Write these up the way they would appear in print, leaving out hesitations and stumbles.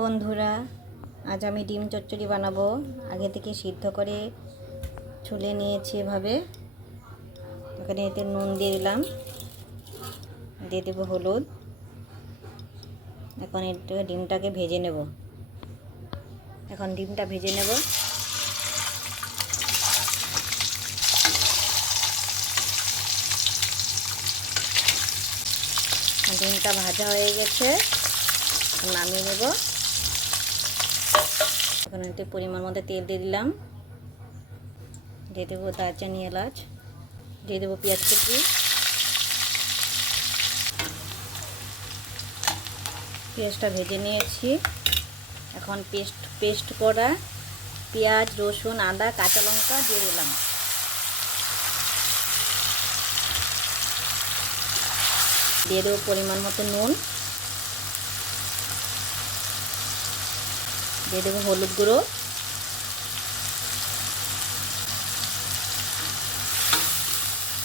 বন্ধুরা, আজ আমি ডিম চচ্চড়ি বানাবো। আগে থেকে সিদ্ধ করে ছুলে নিয়েছি এভাবে। এখানে এতে নুন দিয়ে দিলাম, দিয়ে দেবো হলুদ। এখন এটা ডিমটাকে ভেজে নেব। এখন ডিমটা ভেজে নেব। ডিমটা ভাজা হয়ে গেছে, নামিয়ে নেব। এখন এতে পরিমাণ মতো তেল দিয়ে দিলাম, দিয়ে দেবো দারচিনি, এলাচ, দিয়ে দেবো পেঁয়াজ কুচি। পেঁয়াজটা ভেজে নিয়েছি। এখন পেস্ট করা পেঁয়াজ, রসুন, আদা, কাঁচা লঙ্কা দিয়ে দিলাম। দিয়ে দেবো পরিমাণ মতো নুন, দিয়ে দেবো হলুদ গুঁড়ো,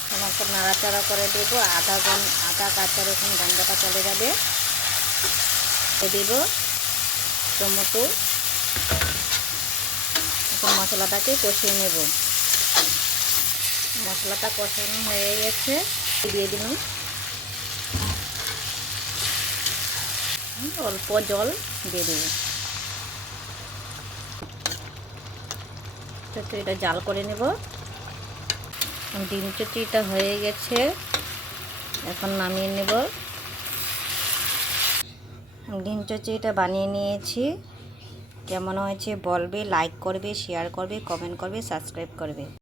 সমস্ত নাড়াচাড়া করে দেবো। আদা কাঁচা রসুন গন্ধটা চলে যাবে। দেব টমেটো। এখন মশলাটাকে কষিয়ে নেব। মশলাটা কষানো হয়ে গেছে, দিয়ে দিলাম অল্প জল, দিয়ে দেব। চচ্চড়িটা জাল করে নেব। ডিম চচ্চড়িটা হয়ে গেছে, এখন নামিয়ে নেব। ডিম চচ্চড়িটা বানিয়ে নিয়েছি। কেমন হয়েছে বলবে, লাইক করবে, শেয়ার করবে, কমেন্ট করবে, সাবস্ক্রাইব করবে।